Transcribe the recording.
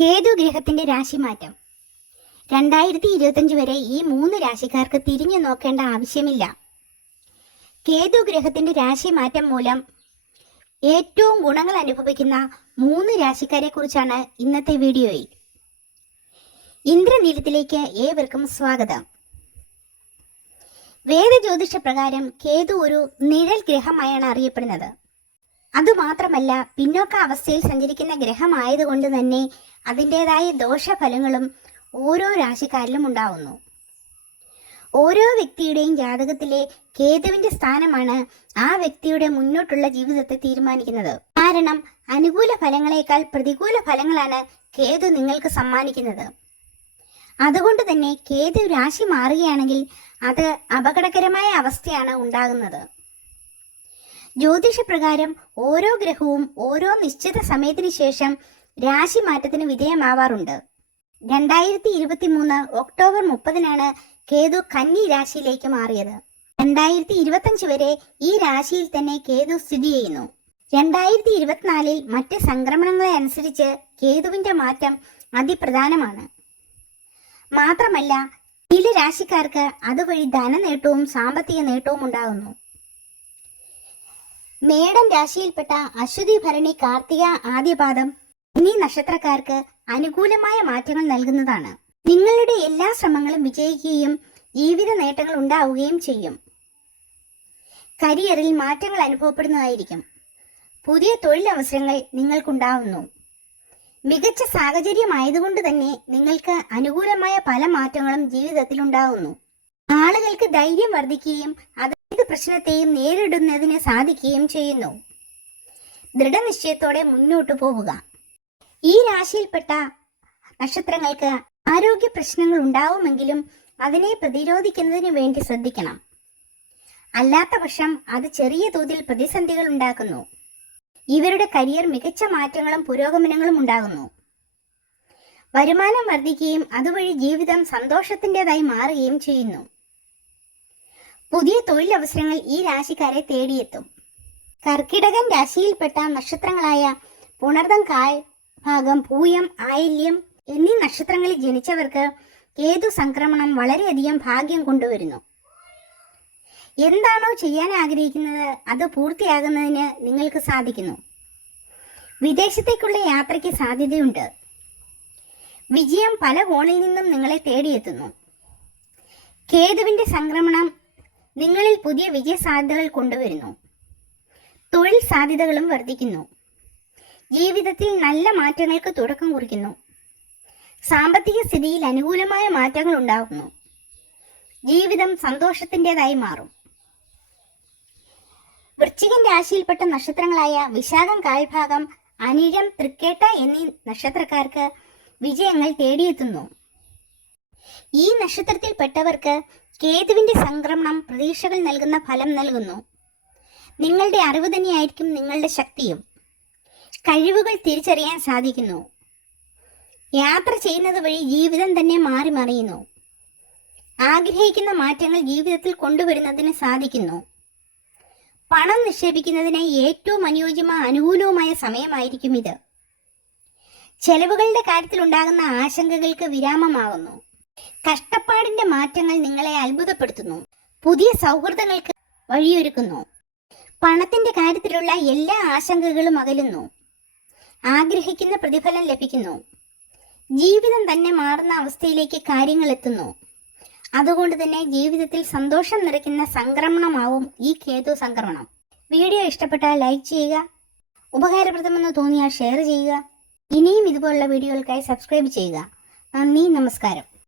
കേതു ഗ്രഹത്തിന്റെ രാശിമാറ്റം. രണ്ടായിരത്തി ഇരുപത്തഞ്ച് വരെ ഈ മൂന്ന് രാശിക്കാർക്ക് തിരിഞ്ഞു നോക്കേണ്ട ആവശ്യമില്ല. കേതു ഗ്രഹത്തിന്റെ രാശിമാറ്റം മൂലം ഏറ്റവും ഗുണങ്ങൾ അനുഭവിക്കുന്ന മൂന്ന് രാശിക്കാരെ കുറിച്ചാണ് ഇന്നത്തെ വീഡിയോയിൽ. ഇന്ദ്രനീലത്തിലേക്ക് ഏവർക്കും സ്വാഗതം. വേദജ്യോതിഷ പ്രകാരം കേതു ഒരു നിഴൽ ഗ്രഹമായാണ് അറിയപ്പെടുന്നത്. അതുമാത്രമല്ല പിന്നോക്ക അവസ്ഥയിൽ സഞ്ചരിക്കുന്ന ഗ്രഹമായതുകൊണ്ട് തന്നെ അതിന്റെതായ ദോഷഫലങ്ങളും ഓരോ രാശിക്കാരിലും ഉണ്ടാവുന്നു. ഓരോ വ്യക്തിയുടെയും ജാതകത്തിലെ കേതുവിന്റെ സ്ഥാനമാണ് ആ വ്യക്തിയുടെ മുന്നോട്ടുള്ള ജീവിതത്തെ തീരുമാനിക്കുന്നത്. കാരണം അനുകൂല ഫലങ്ങളെക്കാൾ പ്രതികൂല ഫലങ്ങളാണ് കേതു നിങ്ങൾക്ക് സമ്മാനിക്കുന്നത്. അതുകൊണ്ട് തന്നെ കേതു രാശി മാറുകയാണെങ്കിൽ അത് അപകടകരമായ അവസ്ഥയാണ് ഉണ്ടാകുന്നത്. ജ്യോതിഷപ്രകാരം ഓരോ ഗ്രഹവും ഓരോ നിശ്ചിത സമയത്തിന് ശേഷം രാശി മാറ്റത്തിന് വിധേയമാവാറുണ്ട്. രണ്ടായിരത്തി ഇരുപത്തി മൂന്ന് ഒക്ടോബർ മുപ്പതിനാണ് കേതു കന്നി രാശിയിലേക്ക് മാറിയത്. രണ്ടായിരത്തി ഇരുപത്തഞ്ച് വരെ ഈ രാശിയിൽ തന്നെ കേതു സ്ഥിതി ചെയ്യുന്നു. രണ്ടായിരത്തി ഇരുപത്തിനാലിൽ മറ്റ് സംക്രമണങ്ങളെ അനുസരിച്ച് കേതുവിന്റെ മാറ്റം അതിപ്രധാനമാണ്. മാത്രമല്ല ചില രാശിക്കാർക്ക് അതുവഴി ധനനേട്ടവും സാമ്പത്തിക നേട്ടവും ഉണ്ടാകുന്നു. മേടം രാശിയിൽപ്പെട്ട അശ്വതി ഭരണി കാർത്തിക ആദ്യപാദം എന്നീ നക്ഷത്രക്കാർക്ക് അനുകൂലമായ മാറ്റങ്ങൾ നൽകുന്നതാണ്. നിങ്ങളുടെ എല്ലാ ശ്രമങ്ങളും വിജയിക്കുകയും ജീവിത നേട്ടങ്ങൾ ഉണ്ടാവുകയും ചെയ്യും. കരിയറിൽ മാറ്റങ്ങൾ അനുഭവപ്പെടുന്നതായിരിക്കും. പുതിയ തൊഴിലവസരങ്ങൾ നിങ്ങൾക്കുണ്ടാവുന്നു. മികച്ച സാഹചര്യമായതുകൊണ്ട് തന്നെ നിങ്ങൾക്ക് അനുകൂലമായ പല മാറ്റങ്ങളും ജീവിതത്തിൽ ഉണ്ടാവുന്നു. ആളുകൾക്ക് ധൈര്യം വർദ്ധിക്കുകയും അതേത് പ്രശ്നത്തെയും നേരിടുന്നതിന് സാധിക്കുകയും ചെയ്യുന്നു. ദൃഢനിശ്ചയത്തോടെ മുന്നോട്ട് പോവുക. ഈ രാശിയിൽപ്പെട്ട നക്ഷത്രങ്ങൾക്ക് ആരോഗ്യ പ്രശ്നങ്ങൾ ഉണ്ടാവുമെങ്കിലും അതിനെ പ്രതിരോധിക്കുന്നതിന് വേണ്ടി ശ്രദ്ധിക്കണം. അല്ലാത്ത പക്ഷം അത് ചെറിയ തോതിൽ പ്രതിസന്ധികൾ ഉണ്ടാക്കുന്നു. ഇവരുടെ കരിയർ മികച്ച മാറ്റങ്ങളും പുരോഗമനങ്ങളും ഉണ്ടാകുന്നു. വരുമാനം വർദ്ധിക്കുകയും അതുവഴി ജീവിതം സന്തോഷത്തിന്റെതായി മാറുകയും ചെയ്യുന്നു. പുതിയ തൊഴിലവസരങ്ങൾ ഈ രാശിക്കാരെ തേടിയെത്തും. കർക്കിടകൻ രാശിയിൽപ്പെട്ട നക്ഷത്രങ്ങളായ പുണർദം കാൽ ഭാഗം പൂയം ആയില്യം എന്നീ നക്ഷത്രങ്ങളിൽ ജനിച്ചവർക്ക് കേതു സംക്രമണം വളരെയധികം ഭാഗ്യം കൊണ്ടുവരുന്നു. എന്താണോ ചെയ്യാൻ ആഗ്രഹിക്കുന്നത് അത് പൂർത്തിയാകുന്നതിന് നിങ്ങൾക്ക് സാധിക്കുന്നു. വിദേശത്തേക്കുള്ള യാത്രയ്ക്ക് സാധ്യതയുണ്ട്. വിജയം പല കോണിൽ നിന്നും നിങ്ങളെ തേടിയെത്തുന്നു. കേതുവിന്റെ സംക്രമണം നിങ്ങളിൽ പുതിയ വിജയ സാധ്യതകൾ കൊണ്ടുവരുന്നു. തൊഴിൽ സാധ്യതകളും വർദ്ധിക്കുന്നു. ജീവിതത്തിൽ നല്ല മാറ്റങ്ങൾക്ക് തുടക്കം കുറിക്കുന്നു. സാമ്പത്തിക സ്ഥിതിയിൽ അനുകൂലമായ മാറ്റങ്ങൾ ഉണ്ടാകുന്നു. ജീവിതം സന്തോഷത്തിന്റെതായി മാറും. വൃശ്ചികൻ രാശിയിൽപ്പെട്ട നക്ഷത്രങ്ങളായ വിശാഖം കാൽഭാഗം അനിഴം തൃക്കേട്ട എന്നീ നക്ഷത്രക്കാർക്ക് വിജയങ്ങൾ തേടിയെത്തുന്നു. ഈ നക്ഷത്രത്തിൽപ്പെട്ടവർക്ക് കേതുവിന്റെ സംക്രമണം പ്രതീക്ഷകൾ നൽകുന്ന ഫലം നൽകുന്നു. നിങ്ങളുടെ അറിവ് തന്നെയായിരിക്കും നിങ്ങളുടെ ശക്തിയും. കഴിവുകൾ തിരിച്ചറിയാൻ സാധിക്കുന്നു. യാത്ര ചെയ്യുന്നത് വഴി ജീവിതം തന്നെ മാറി മറിയുന്നു. ആഗ്രഹിക്കുന്ന മാറ്റങ്ങൾ ജീവിതത്തിൽ കൊണ്ടുവരുന്നതിന് സാധിക്കുന്നു. പണം നിക്ഷേപിക്കുന്നതിന് ഏറ്റവും അനുയോജ്യമായ അനുകൂലവുമായ സമയമായിരിക്കും ഇത്. ചെലവുകളുടെ കാര്യത്തിൽ ഉണ്ടാകുന്ന ആശങ്കകൾക്ക് വിരാമമാകുന്നു കഷ്ടപ്പാടിന്റെ മാറ്റങ്ങൾ നിങ്ങളെ അത്ഭുതപ്പെടുത്തുന്നു. പുതിയ സൗഹൃദങ്ങൾക്ക് വഴിയൊരുക്കുന്നു. പണത്തിന്റെ കാര്യത്തിലുള്ള എല്ലാ ആശങ്കകളും അകലുന്നു. ആഗ്രഹിക്കുന്ന പ്രതിഫലം ലഭിക്കുന്നു. ജീവിതം തന്നെ മാറുന്ന അവസ്ഥയിലേക്ക് കാര്യങ്ങൾ എത്തുന്നു. അതുകൊണ്ട് തന്നെ ജീവിതത്തിൽ സന്തോഷം നിറയ്ക്കുന്ന സംക്രമണമാവും ഈ കേതു സംക്രമണം. വീഡിയോ ഇഷ്ടപ്പെട്ടാൽ ലൈക്ക് ചെയ്യുക ഉപകാരപ്രദമെന്ന് തോന്നിയാൽ ഷെയർ ചെയ്യുക ഇനിയും ഇതുപോലുള്ള വീഡിയോകൾക്കായി സബ്സ്ക്രൈബ് ചെയ്യുക. നന്ദി നമസ്കാരം.